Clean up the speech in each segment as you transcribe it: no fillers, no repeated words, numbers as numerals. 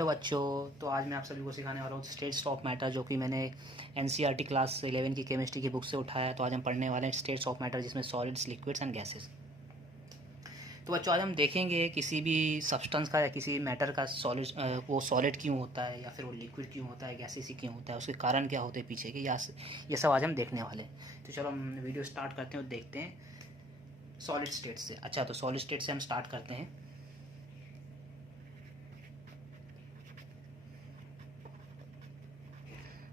Hello बच्चों। तो आज मैं आप सभी को सिखाने वाला हूँ स्टेट्स ऑफ मैटर, जो कि मैंने एनसीईआरटी क्लास 11 की केमिस्ट्री की बुक से उठाया है। तो आज हम पढ़ने वाले हैं स्टेट्स ऑफ मैटर, जिसमें सॉलिड्स, लिक्विड्स एंड गैसेस। तो बच्चों आज हम देखेंगे किसी भी सब्सटेंस का या किसी मैटर का सॉलिड, वो सॉलिड क्यों होता है या फिर वो लिक्विड क्यों होता है, गैसेस ही क्यों होता है, उसके कारण क्या होते हैं पीछे के, या ये सब आज हम देखने वाले हैं। तो चलो हम वीडियो स्टार्ट करते हैं और देखते हैं सॉलिड स्टेट से। अच्छा, तो सॉलिड स्टेट से हम स्टार्ट करते हैं।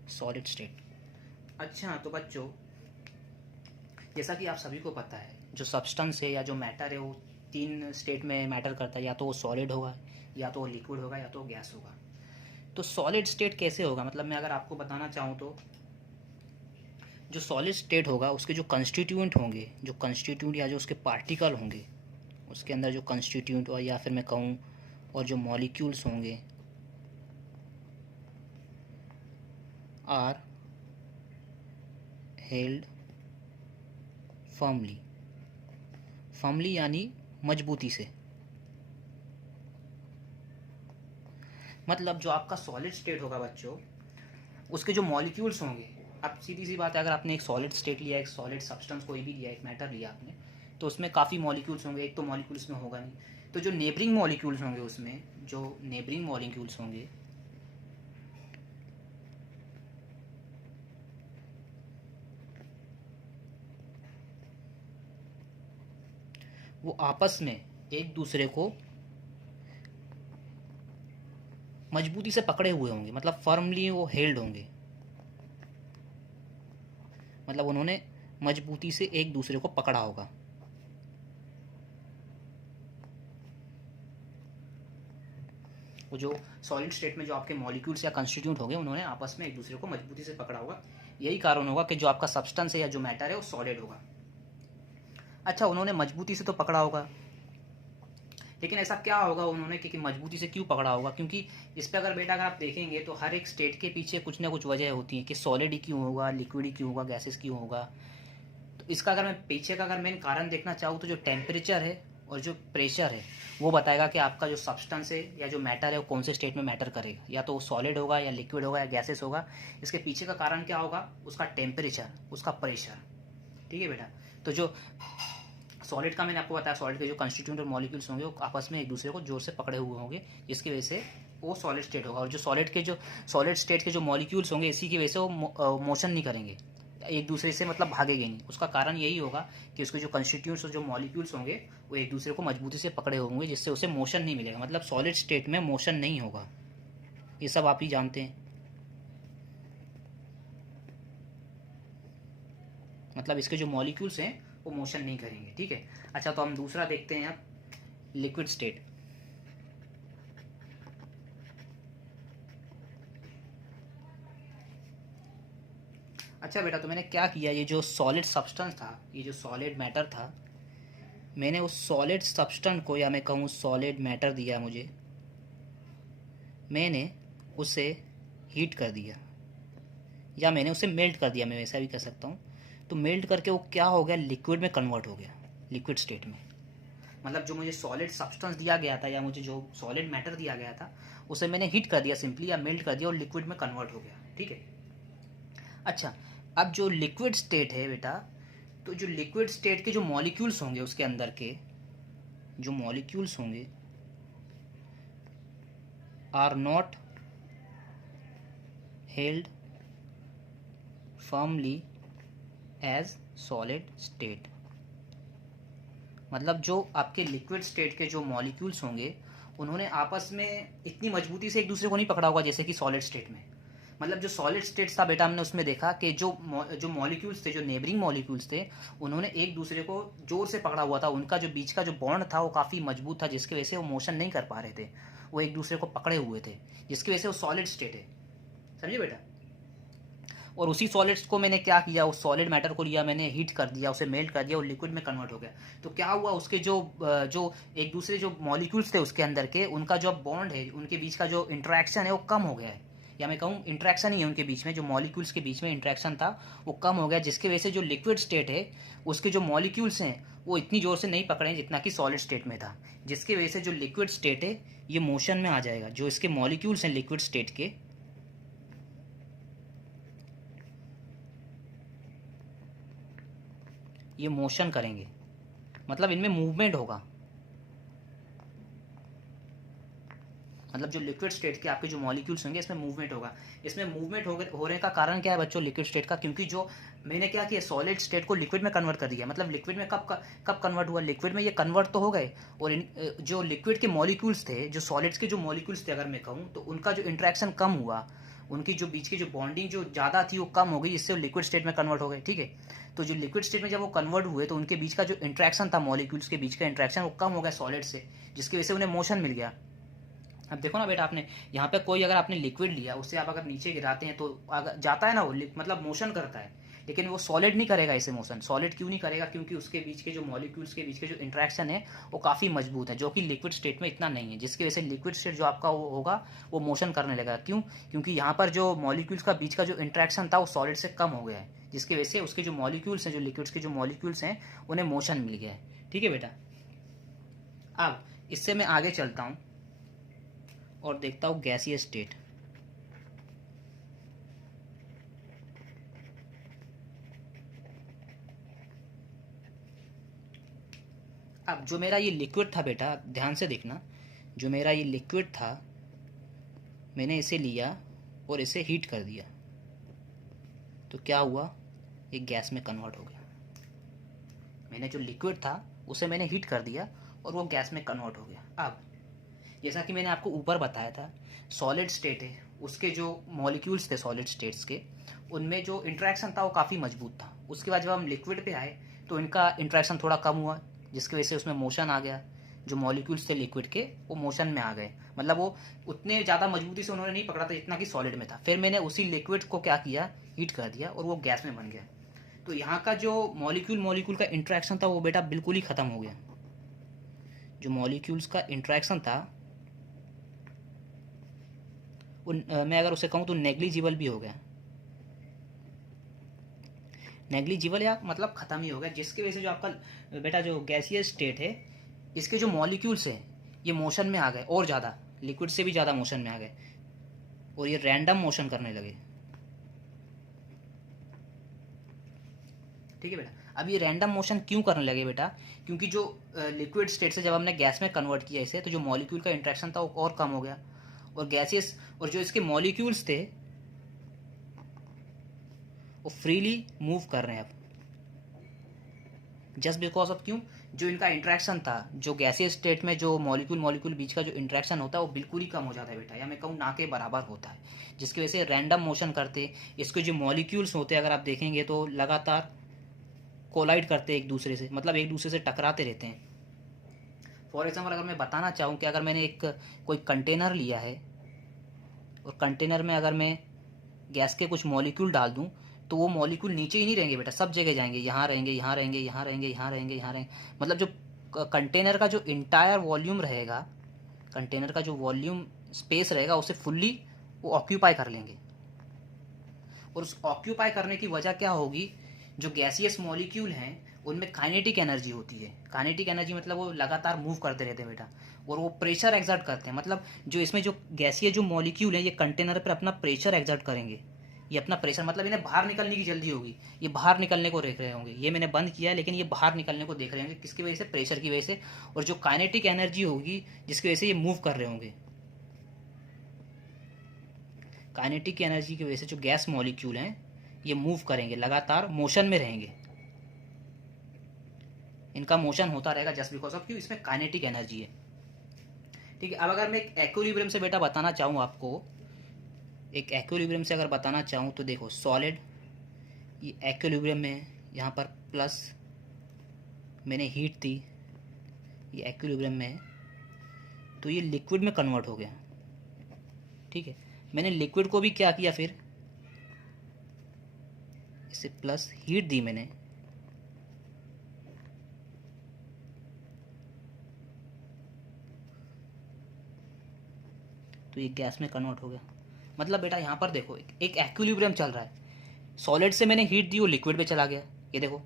Solid state. अच्छा, तो बच्चों जैसा कि आप सभी को पता है, जो सब्सटेंस है या जो मैटर है वो तीन स्टेट में मैटर करता है। या तो वो सॉलिड होगा, या तो वो लिक्विड होगा, या तो वो गैस होगा। तो सॉलिड स्टेट कैसे होगा, मतलब मैं अगर आपको बताना चाहूँ तो जो सॉलिड स्टेट होगा उसके जो कंस्टिट्यूएंट होंगे, जो कंस्टिट्यूएंट या जो उसके पार्टिकल होंगे, उसके अंदर जो कंस्टिट्यूएंट और या फिर मैं कहूँ और जो मॉलिक्यूल्स होंगे आर हेल्ड फर्मली। फर्मली यानी मजबूती से। मतलब जो आपका सॉलिड स्टेट होगा बच्चों, उसके जो मॉलिक्यूल्स होंगे, अब सीधी सी बात है, अगर आपने एक सॉलिड स्टेट लिया, एक सॉलिड सब्सटेंस कोई भी लिया, एक मैटर लिया आपने, तो उसमें काफ़ी मॉलिक्यूल्स होंगे। एक तो मॉलिक्यूल उसमें होगा नहीं, तो जो नेबरिंग मॉलिक्यूल्स होंगे, उसमें जो नेबरिंग मॉलिक्यूल्स होंगे वो आपस में एक दूसरे को मजबूती से पकड़े हुए होंगे, मतलब फर्मली वो हेल्ड होंगे, मतलब उन्होंने मजबूती से एक दूसरे को पकड़ा होगा। वो जो सॉलिड स्टेट में जो आपके मॉलिक्यूल्स या कंस्टिट्यूट होंगे, उन्होंने आपस में एक दूसरे को मजबूती से पकड़ा होगा। यही कारण होगा कि जो आपका सब्सटेंस है या जो मैटर है वो सॉलिड होगा। अच्छा, उन्होंने मजबूती से तो पकड़ा होगा, लेकिन ऐसा क्या होगा उन्होंने कि मजबूती से क्यों पकड़ा होगा? क्योंकि इस पे अगर बेटा अगर आप देखेंगे तो हर एक स्टेट के पीछे कुछ ना कुछ वजह होती है कि सॉलिड ही क्यों होगा, लिक्विड ही क्यों होगा, गैसेस क्यों होगा। तो इसका अगर मैं पीछे का अगर मेन कारण देखना चाहूँ तो जो टेम्परेचर है और जो प्रेशर है वो बताएगा कि आपका जो सब्सटेंस है या जो मैटर है वो कौन से स्टेट में मैटर करेगा, या तो वो सॉलिड होगा या लिक्विड होगा या गैसेस होगा। इसके पीछे का कारण क्या होगा? उसका टेम्परेचर, उसका प्रेशर। ठीक है बेटा। तो जो सॉलिड का मैंने आपको बताया, सॉलिड के जो कंस्टिट्यूएंट और मॉलिक्यूल्स होंगे वो आपस में एक दूसरे को जोर से पकड़े हुए होंगे, जिसकी वजह से वो सॉलिड स्टेट होगा। और जो सॉलिड स्टेट के जो मॉलिक्यूल्स होंगे, इसी की वजह से वो मोशन नहीं करेंगे एक दूसरे से, मतलब भागेंगे नहीं। उसका कारण यही होगा कि उसके जो कंस्टिट्यूएंट्स और जो मॉलिक्यूल्स होंगे वो एक दूसरे को मजबूती से पकड़े होंगे, जिससे उसे मोशन नहीं मिलेगा। मतलब सॉलिड स्टेट में मोशन नहीं होगा, ये सब आप ही जानते हैं। मतलब इसके जो मॉलिक्यूल्स हैं वो मोशन नहीं करेंगे। ठीक है। अच्छा, तो हम दूसरा देखते हैं अब, लिक्विड स्टेट। अच्छा बेटा, तो मैंने क्या किया, ये जो सॉलिड सब्सटेंस था, ये जो सॉलिड मैटर था, मैंने उस सॉलिड सब्सटेंस को, या मैं कहूँ सॉलिड मैटर दिया मुझे, मैंने उसे हीट कर दिया या मैंने उसे मेल्ट कर दिया, मैं वैसा भी कर सकता हूँ। तो मेल्ट करके वो क्या हो गया, लिक्विड में कन्वर्ट हो गया, लिक्विड स्टेट में। मतलब जो मुझे सॉलिड सब्सटेंस दिया गया था या मुझे जो सॉलिड मैटर दिया गया था, उसे मैंने हीट कर दिया सिंपली, या मेल्ट कर दिया और लिक्विड में कन्वर्ट हो गया। ठीक है। अच्छा, अब जो लिक्विड स्टेट है बेटा, तो जो लिक्विड स्टेट के जो मॉलिक्यूल्स होंगे, उसके अंदर के जो मॉलिक्यूल्स होंगे are not held firmly as solid state. मतलब जो आपके लिक्विड स्टेट के जो मॉलिक्यूल्स होंगे, उन्होंने आपस में इतनी मजबूती से एक दूसरे को नहीं पकड़ा होगा जैसे कि सॉलिड स्टेट में। मतलब जो सॉलिड स्टेट था बेटा, हमने उसमें देखा कि जो मॉलिक्यूल्स थे, जो नेबरिंग मॉलिक्यूल्स थे, उन्होंने एक दूसरे को जोर से पकड़ा हुआ था। उनका जो बीच का जो बॉन्ड था वो काफ़ी मजबूत था, जिसकी वजह से वो मोशन नहीं कर पा रहे थे, वो एक दूसरे को पकड़े हुए थे, जिसकी वजह से वो सॉलिड स्टेट है। समझे बेटा। और उसी सॉलिड्स को मैंने क्या किया, उस सॉलिड मैटर को लिया, मैंने हीट कर दिया, उसे मेल्ट कर दिया और लिक्विड में कन्वर्ट हो गया। तो क्या हुआ, उसके जो एक दूसरे जो मॉलिक्यूल्स थे उसके अंदर के, उनका जो बॉन्ड है, उनके बीच का जो इंटरेक्शन है वो कम हो गया है। या मैं कहूँ इंट्रैक्शन ही है उनके बीच में, जो मॉलिक्यूल्स के बीच में इंट्रैक्शन था वो कम हो गया, जिसकी वजह से जो लिक्विड स्टेट है उसके जो मॉलिक्यूल्स हैं वो इतनी ज़ोर से नहीं पकड़े जितना कि सॉलिड स्टेट में था, जिसकी वजह से जो लिक्विड स्टेट है ये मोशन में आ जाएगा। जो इसके मॉलिक्यूल्स हैं लिक्विड स्टेट के, ये मोशन करेंगे, मतलब इनमें मूवमेंट होगा। मतलब जो लिक्विड स्टेट के आपके जो मॉलिक्यूल्स होंगे इसमें मूवमेंट होगा। इसमें मूवमेंट होने का कारण क्या है बच्चों लिक्विड स्टेट का? क्योंकि जो मैंने क्या किया, सॉलिड स्टेट को लिक्विड में कन्वर्ट कर दिया। मतलब लिक्विड में कब कन्वर्ट हुआ? लिक्विड में ये कन्वर्ट तो हो गए, और जो लिक्विड के मॉलिक्यूल्स थे, जो सॉलिड्स के जो मॉलिक्यूल्स थे अगर मैं कहूँ, तो उनका जो इंट्रैक्शन कम हुआ, उनकी जो बीच की जो बॉन्डिंग जो ज़्यादा थी वो कम हो गई, इससे वो लिक्विड स्टेट में कन्वर्ट हो गए। ठीक है, तो जो लिक्विड स्टेट में जब वो कन्वर्ट हुए तो उनके बीच का जो इंट्रैक्शन था, मॉलिक्यूल्स के बीच का इंट्रैक्शन, वो कम हो गया सॉलिड से, जिसकी वजह से उन्हें मोशन मिल गया। अब देखो ना बेटा, आपने यहाँ पे कोई अगर आपने लिक्विड लिया, उससे आप अगर नीचे गिराते हैं तो अगर जाता है ना वो, मतलब मोशन करता है, लेकिन वो सॉलिड नहीं करेगा ऐसे मोशन। सॉलिड क्यों नहीं करेगा? क्योंकि उसके बीच के जो मॉलिक्यूल्स के बीच के जो इंट्रैक्शन है वो काफ़ी मजबूत है, जो कि लिक्विड स्टेट में इतना नहीं है, जिसकी वजह से लिक्विड स्टेट जो आपका वो होगा वो मोशन करने लगेगा। क्यों? क्योंकि यहाँ पर जो मॉलिक्यूल्स का बीच का जो इंट्रैक्शन था वो सॉलिड से कम हो गया है, जिसकी वजह से उसके जो मॉलिक्यूल्स हैं, जो लिक्विड्स के जो मॉलिक्यूल्स हैं, उन्हें मोशन मिल गया है। ठीक है बेटा, अब इससे मैं आगे चलता हूँ और देखता हूँ गैसीय स्टेट। अब जो मेरा ये लिक्विड था बेटा, ध्यान से देखना, जो मेरा ये लिक्विड था, मैंने इसे लिया और इसे हीट कर दिया, तो क्या हुआ? एक गैस में कन्वर्ट हो गया। मैंने जो लिक्विड था उसे मैंने हीट कर दिया और वो गैस में कन्वर्ट हो गया। अब जैसा कि मैंने आपको ऊपर बताया था, सॉलिड स्टेट है, उसके जो मॉलिक्यूल्स थे सॉलिड स्टेट्स के, उनमें जो इंट्रैक्शन था वो काफ़ी मजबूत था। उसके बाद जब हम लिक्विड पे आए तो इनका इंट्रैक्शन थोड़ा कम हुआ, जिसकी वजह से उसमें मोशन आ गया। जो मॉलिक्यूल्स थे लिक्विड के वो मोशन में आ गए, मतलब वो उतने ज़्यादा मजबूती से उन्होंने नहीं पकड़ा था जितना कि सॉलिड में था। फिर मैंने उसी लिक्विड को क्या किया, हीट कर दिया और वो गैस में बन गया। तो यहाँ का जो मॉलिक्यूल मॉलिक्यूल का इंट्रैक्शन था वो बेटा बिल्कुल ही ख़त्म हो गया। जो मॉलिक्यूल्स का इंट्रैक्शन था मैं अगर उसे कहूँ तो नेग्लिजिबल भी हो गया। नेग्लिजिबल या मतलब ख़त्म ही हो गया, जिसकी वजह से जो आपका बेटा जो गैसियस स्टेट है, इसके जो मॉलिक्यूल्स हैं ये मोशन में आ गए, और ज़्यादा, लिक्विड से भी ज़्यादा मोशन में आ गए, और ये रैंडम मोशन करने लगे। ठीक है बेटा, अब ये रैंडम मोशन क्यों करने लगे बेटा? क्योंकि जो लिक्विड स्टेट से जब हमने गैस में कन्वर्ट किया इसे, तो जो मॉलिक्यूल का इंट्रैक्शन था वो और कम हो गया, और गैसियस, और जो इसके मॉलिक्यूल्स थे वो फ्रीली मूव कर रहे हैं अब, जस्ट बिकॉज ऑफ क्यों? जो इनका इंट्रैक्शन था, जो गैसियस स्टेट में जो मॉलिक्यूल मॉलिक्यूल बीच का जो इंट्रैक्शन होता है वो बिल्कुल ही कम हो जाता है बेटा, या मैं कहूँ ना के बराबर होता है, जिसकी वजह से रैंडम मोशन करते इसके जो मॉलिक्यूल्स होते हैं, अगर आप देखेंगे तो लगातार कोलाइड करते हैं एक दूसरे से, मतलब एक दूसरे से टकराते रहते हैं। फॉर एग्जाम्पल अगर मैं बताना चाहूँ कि अगर मैंने एक कोई कंटेनर लिया है और कंटेनर में अगर मैं गैस के कुछ मॉलिक्यूल डाल दूँ, तो वो मॉलिक्यूल नीचे ही नहीं रहेंगे बेटा, सब जगह जाएंगे, यहाँ रहेंगे, यहाँ रहेंगे, यहाँ रहेंगे, यहाँ रहेंगे, यहाँ रहेंगे। मतलब जो कंटेनर का जो इंटायर वॉल्यूम रहेगा, कंटेनर का जो वॉल्यूम स्पेस रहेगा उसे फुल्ली वो ऑक्यूपाई कर लेंगे। और उस ऑक्यूपाई करने की वजह क्या होगी? जो गैसियस मॉलिक्यूल हैं उनमें काइनेटिक एनर्जी होती है। काइनेटिक एनर्जी मतलब वो लगातार मूव करते रहते हैं बेटा, और वो प्रेशर एक्सर्ट करते हैं। मतलब जो इसमें जो गैसीय जो मॉलिक्यूल है ये कंटेनर पर अपना प्रेशर एक्सर्ट करेंगे। ये अपना प्रेशर, मतलब इन्हें बाहर निकलने की जल्दी होगी, ये बाहर निकलने को देख रहे होंगे। ये मैंने बंद किया लेकिन ये बाहर निकलने को देख रहे होंगे, किसकी वजह से? प्रेशर की वजह से। और जो काइनेटिक एनर्जी होगी जिसकी वजह से ये मूव कर रहे होंगे, काइनेटिक एनर्जी की वजह से जो गैस मॉलिक्यूल हैं ये मूव करेंगे, लगातार मोशन में रहेंगे, इनका मोशन होता रहेगा जस्ट बिकॉज ऑफ क्यों? इसमें काइनेटिक एनर्जी है। ठीक है, अब अगर मैं एक एक्विलिब्रियम से बेटा बताना चाहूँ आपको, एक एक्विलिब्रियम से अगर बताना चाहूँ तो देखो, सॉलिड ये एक्विलिब्रियम में, यहाँ पर प्लस मैंने हीट दी, ये एक्विलिब्रियम में है, तो ये लिक्विड में कन्वर्ट हो गया। ठीक है, मैंने लिक्विड को भी क्या किया, फिर इसे प्लस हीट दी मैंने, तो ये गैस में कन्वर्ट हो गया। मतलब बेटा यहाँ पर देखो एक एक्विलिब्रियम चल रहा है, सॉलिड से मैंने हीट दी वो लिक्विड में चला गया, ये देखो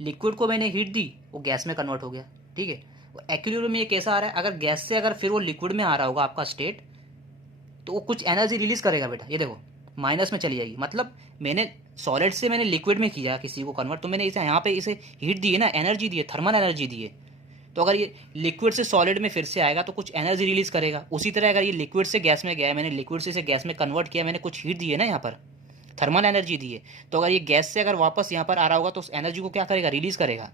लिक्विड को मैंने हीट दी वो गैस में कन्वर्ट हो गया, ठीक है। एक्विलिब्रियम में ये कैसा आ रहा है, अगर गैस से अगर फिर वो लिक्विड में आ रहा होगा आपका स्टेट, तो वो कुछ एनर्जी रिलीज करेगा बेटा, ये देखो माइनस में चली जाएगी। मतलब मैंने सॉलिड से मैंने लिक्विड में किया किसी को कन्वर्ट, तो मैंने इसे यहाँ पे इसे हीट दी है ना, एनर्जी दी है, थर्मल एनर्जी दी है। तो अगर ये लिक्विड से सॉलिड में फिर से आएगा तो कुछ एनर्जी रिलीज करेगा। उसी तरह अगर ये लिक्विड से गैस में गया है, मैंने लिक्विड से इसे गैस में कन्वर्ट किया, मैंने कुछ हीट दी है ना यहाँ पर, थर्मल एनर्जी दी है, तो अगर ये गैस से अगर वापस यहाँ पर आ रहा होगा तो उस एनर्जी को क्या करेगा, रिलीज करेगा।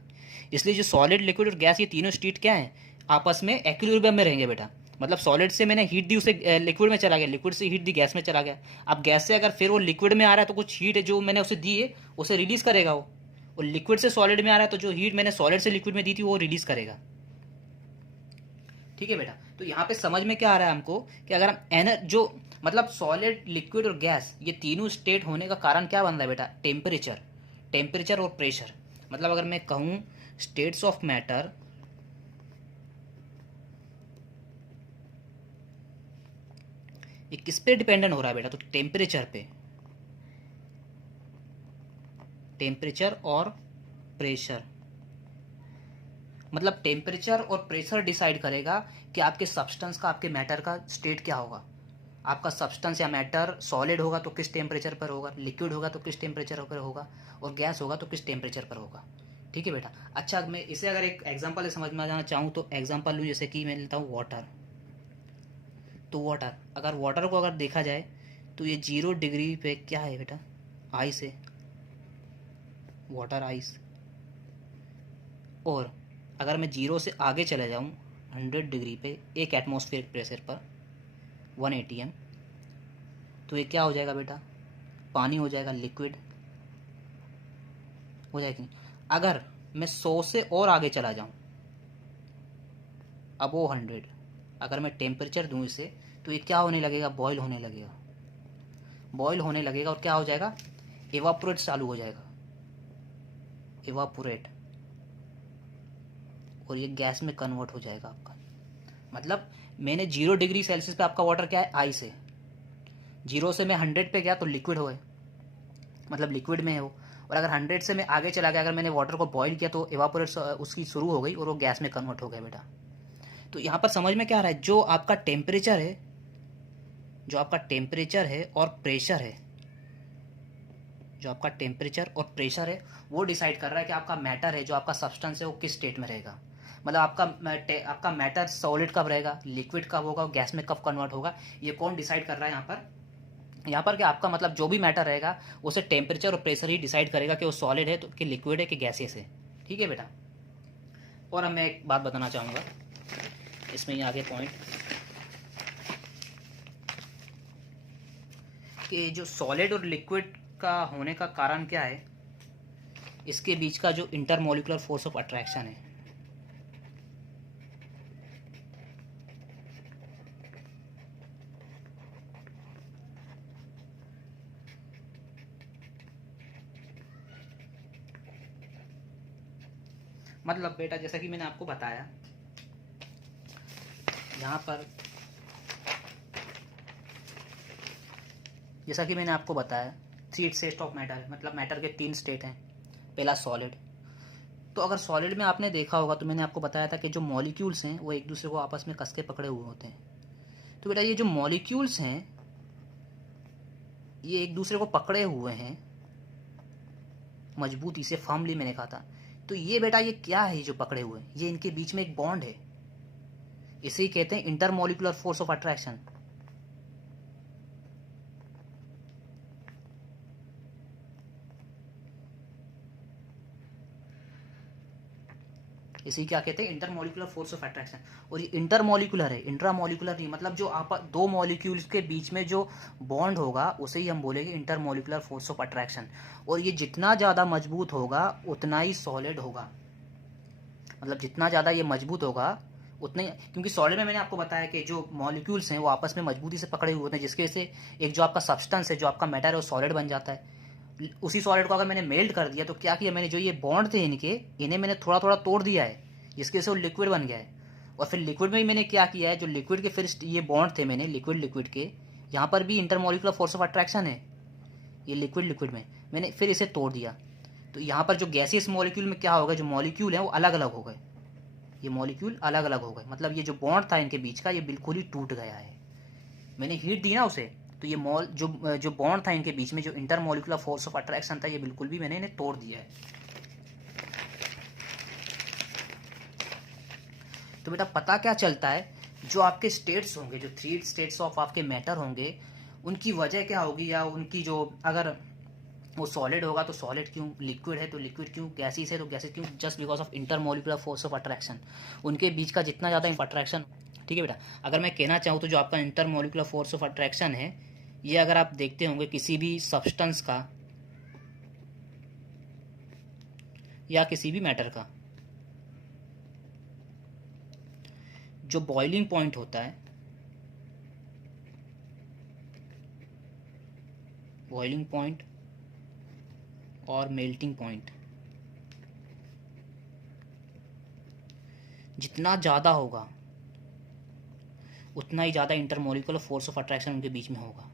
इसलिए जो सॉलिड, लिक्विड और गैस, ये तीनों स्टेट क्या है, आपस में एक्विलिब्रियम में रहेंगे बेटा। मतलब सॉलिड से मैंने हीट दी उसे लिक्विड में चला गया, लिक्विड से हीट दी गैस में चला गया। अब गैस से अगर फिर वो लिक्विड में आ रहा है तो कुछ हीट जो मैंने उसे दी है उसे रिलीज करेगा वो, और लिक्विड से सॉलिड में आ रहा है तो जो हीट मैंने सॉलिड से लिक्विड में दी थी वो रिलीज करेगा, ठीक है बेटा। तो यहाँ पे समझ में क्या आ रहा है हमको कि अगर हम जो मतलब सॉलिड, लिक्विड और गैस, ये तीनों स्टेट होने का कारण क्या बन रहा है बेटा, टेम्परेचर, टेम्परेचर और प्रेशर। मतलब अगर मैं कहूँ स्टेट्स ऑफ मैटर, ये किस पे डिपेंडेंट हो रहा है बेटा, तो टेम्परेचर पे, टेम्परेचर और प्रेशर। मतलब टेम्परेचर और प्रेशर डिसाइड करेगा कि आपके सब्सटेंस का, आपके मैटर का स्टेट क्या होगा। आपका सब्सटेंस या मैटर सॉलिड होगा तो किस टेम्परेचर पर होगा, लिक्विड होगा तो किस टेम्परेचर पर होगा, और गैस होगा तो किस टेम्परेचर पर होगा, ठीक है बेटा। अच्छा, मैं इसे अगर एक एग्जांपल से समझ में आ जाना चाहूँ तो एग्जांपल लूँ, जैसे कि मैं लेता हूँ वाटर। तो वाटर, अगर वाटर को अगर देखा जाए तो ये 0 डिग्री पे क्या है बेटा, आइस है, वाटर आइस। और अगर मैं 0 से आगे चले जाऊँ 100 डिग्री पे, एक एटमॉस्फेरिक प्रेशर पर 1 atm, तो ये क्या हो जाएगा बेटा, पानी हो जाएगा, लिक्विड हो जाएगा। अगर मैं 100 से और आगे चला जाऊँ, अब वो 100, अगर मैं टेम्परेचर दूँ इसे तो ये क्या होने लगेगा, बॉयल होने लगेगा, बॉयल होने लगेगा, और क्या हो जाएगा, इवापोरेट चालू हो जाएगा, इवापोरेट, और ये गैस में कन्वर्ट हो जाएगा आपका। मतलब मैंने 0 डिग्री सेल्सियस पे आपका वाटर क्या है, आइस है, 0 से मैं 100 पे गया तो लिक्विड हो है, मतलब लिक्विड में है वो। और अगर 100 से मैं आगे चला गया, अगर मैंने वाटर को बॉईल किया तो इवापोरेट उसकी शुरू हो गई और वो गैस में कन्वर्ट हो गया बेटा। तो यहाँ पर समझ में क्या आ रहा है, जो आपका टेम्परेचर है, जो आपका टेम्परेचर है और प्रेशर है, जो आपका टेम्परेचर और प्रेशर है वो डिसाइड कर रहा है कि आपका मैटर है, जो आपका सब्सटेंस है वो किस स्टेट में रहेगा। मतलब आपका मैटर सॉलिड कब रहेगा, लिक्विड कब होगा, गैस में कब कन्वर्ट होगा, ये कौन डिसाइड कर रहा है यहाँ पर। यहाँ पर क्या आपका मतलब जो भी मैटर रहेगा उसे टेम्परेचर और प्रेशर ही डिसाइड करेगा कि वो सॉलिड है तो कि लिक्विड है कि गैसियस है, ठीक है बेटा। और अब मैं एक बात बताना चाहूँगा इसमें ही आगे पॉइंट, कि जो सॉलिड और लिक्विड का होने का कारण क्या है, इसके बीच का जो इंटरमोलिकुलर फोर्स ऑफ अट्रैक्शन है। मतलब बेटा जैसा कि मैंने आपको बताया यहाँ पर, जैसा कि मैंने आपको बताया 3 स्टेट ऑफ मैटर, मतलब मैटर के 3 स्टेट हैं। पहला सॉलिड, तो अगर सॉलिड में आपने देखा होगा तो मैंने आपको बताया था कि जो मॉलिक्यूल्स हैं वो एक दूसरे को आपस में कस के पकड़े हुए होते हैं। तो बेटा ये जो मॉलिक्यूल्स हैं ये एक दूसरे को पकड़े हुए हैं मजबूती से, फर्मली मैंने कहा था। तो ये बेटा ये क्या है, जो पकड़े हुए हैं, ये इनके बीच में एक बॉन्ड है, इसे ही कहते हैं इंटरमोलिकुलर फोर्स ऑफ अट्रैक्शन। इसी क्या कहते हैं, इंटरमोलिकुलर फोर्स ऑफ अट्रैक्शन। और ये इंटरमोलिकुलर है, इंट्रामोलिकुलर नहीं। मतलब जो आप दो मॉलिक्यूल्स के बीच में जो बॉन्ड होगा उसे ही हम बोलेंगे इंटरमोलिकुलर फोर्स ऑफ अट्रैक्शन। और ये जितना ज़्यादा मजबूत होगा उतना ही सॉलिड होगा, मतलब जितना ज़्यादा ये मजबूत होगा उतने, क्योंकि सॉलिड में मैंने आपको बताया कि जो मॉलिक्यूल्स हैं वो आपस में मजबूती से पकड़े हुए होते हैं, जिसकी वजह से एक जो आपका सब्सटेंस है, जो आपका मैटर है, वो सॉलिड बन जाता है। उसी सॉलिड को अगर मैंने मेल्ट कर दिया तो क्या किया मैंने, जो ये बॉन्ड थे इनके, इन्हें मैंने थोड़ा थोड़ा तोड़ दिया है, जिसकी वजह से वो लिक्विड बन गया है। और फिर लिक्विड में ही मैंने क्या किया है, जो लिक्विड के फिर ये बॉन्ड थे मैंने लिक्विड के यहाँ पर भी इंटरमोलिकुलर फोर्स ऑफ अट्रैक्शन है, ये लिक्विड में मैंने फिर इसे तोड़ दिया, तो यहाँ पर जो गैसियस मॉलिक्यूल में क्या होगा, जो मॉलिक्यूल है वो अलग अलग हो गए, ये मॉलिक्यूल अलग अलग हो गए, मतलब ये जो बॉन्ड था इनके बीच का ये बिल्कुल ही टूट गया है। मैंने हीट दी ना उसे, तो ये जो बॉन्ड था इनके बीच में, जो इंटरमोलिकुलर फोर्स ऑफ अट्रैक्शन था, ये बिल्कुल भी मैंने इन्हें तोड़ दिया है। तो बेटा पता क्या चलता है, जो आपके स्टेट्स होंगे, जो 3 स्टेट्स ऑफ आपके मैटर होंगे, उनकी वजह क्या होगी, या उनकी जो, अगर वो सॉलिड होगा तो सॉलिड क्यों, लिक्विड है तो लिक्विड क्यों, गैसेस है तो गैसेस क्यों, just because of intermolecular force of attraction, उनके बीच का जितना ज़्यादा अट्रैक्शन। ठीक है बेटा, अगर मैं कहना चाहूँ तो जो आपका इंटरमोलिकुलर फोर्स ऑफ अट्रैक्शन है, ये अगर आप देखते होंगे किसी भी सब्सटेंस का या किसी भी मैटर का, जो बॉइलिंग पॉइंट होता है, बॉइलिंग पॉइंट और मेल्टिंग पॉइंट जितना ज़्यादा होगा उतना ही ज़्यादा इंटरमोलिकुलर फोर्स ऑफ अट्रैक्शन उनके बीच में होगा।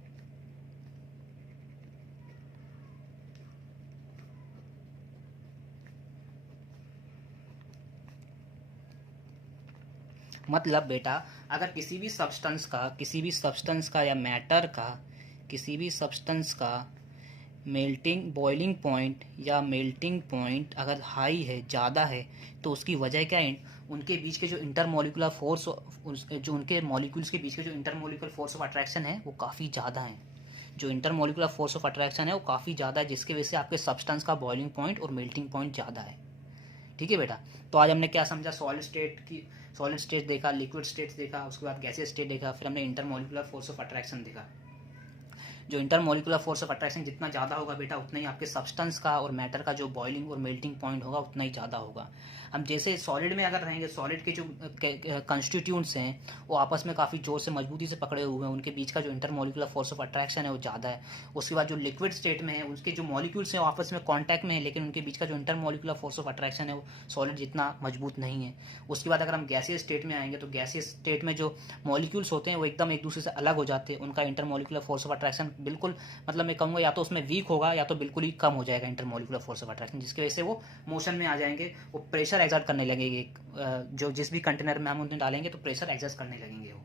मतलब बेटा अगर किसी भी सब्सटेंस का या मैटर का, किसी भी सब्सटेंस का बॉइलिंग पॉइंट या मेल्टिंग पॉइंट अगर हाई है, ज़्यादा है, तो उसकी वजह क्या है, उनके बीच के जो इंटरमोलिकुलर फोर्स, जो उनके मॉलिक्यूल्स के बीच के जो इंटरमोलिकुलर फोर्स ऑफ अट्रैक्शन है वो काफ़ी ज़्यादा है, जो इंटरमोलिकुलर फोर्स ऑफ अट्रैक्शन है वो काफ़ी ज़्यादा है, जिसकी वजह से आपके सब्सटेंस का बॉइलिंग पॉइंट और मेल्टिंग पॉइंट ज़्यादा है। ठीक है बेटा, तो आज हमने क्या समझा, सॉलिड स्टेट देखा, लिक्विड स्टेट देखा, उसके बाद गैसियस स्टेट देखा, फिर हमने इंटरमोलिकुलर फोर्स ऑफ अट्रैक्शन देखा। जो इंटरमोलिकुलर फोर्स ऑफ अट्रैक्शन जितना ज़्यादा होगा बेटा, उतना ही आपके सब्सटेंस का और मैटर का जो बॉइलिंग और मेल्टिंग पॉइंट होगा उतना ही ज़्यादा होगा। हम जैसे सॉलिड में अगर रहेंगे, सॉलिड के जो कंस्टिट्यूंट्स हैं वो आपस में काफ़ी जोर से मजबूती से पकड़े हुए हैं, उनके बीच का जो इंटरमोलिकुलर फोर्स ऑफ अट्रैक्शन है वो ज़्यादा है। उसके बाद जो लिक्विड स्टेट में है, उसके जो मॉलिक्यूल्स हैं वो आपस में कॉन्टैक्ट में है, लेकिन उनके बीच का जो इंटरमोलिकुलर फोर्स ऑफ अट्रैक्शन है वो सॉलिड जितना मजबूत नहीं है। उसके बाद अगर हम गैसियस स्टेट में आएंगे, तो गैसियस स्टेट में जो मॉलिक्यूल्स होते हैं वो एकदम एक दूसरे से अलग हो जाते हैं, उनका इंटरमोलिकुलर फोर्स ऑफ अट्रैक्शन बिल्कुल, मतलब मैं कहूँगा या तो उसमें वीक होगा या तो बिल्कुल ही कम हो जाएगा इंटरमोलिकुलर फोर्स ऑफ अट्रैक्शन, जिसकी वजह से वो मोशन में आ जाएंगे, वो प्रेशर एक्सर्ट करने लगेंगे, जो जिस भी कंटेनर में हम उन्हें डालेंगे तो प्रेशर एक्सर्ट करने लगेंगे वो।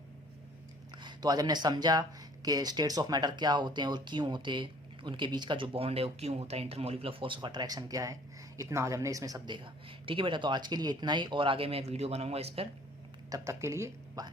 तो आज हमने समझा कि स्टेट्स ऑफ मैटर क्या होते हैं और क्यों होते हैं, उनके बीच का जो बॉन्ड है वो क्यों होता है, इंटरमोलिकुलर फोर्स ऑफ अट्रैक्शन क्या है, इतना आज हमने इसमें सब देखा। ठीक है बेटा, तो आज के लिए इतना ही, और आगे मैं वीडियो बनाऊंगा इस पर। तब तक के लिए बाय।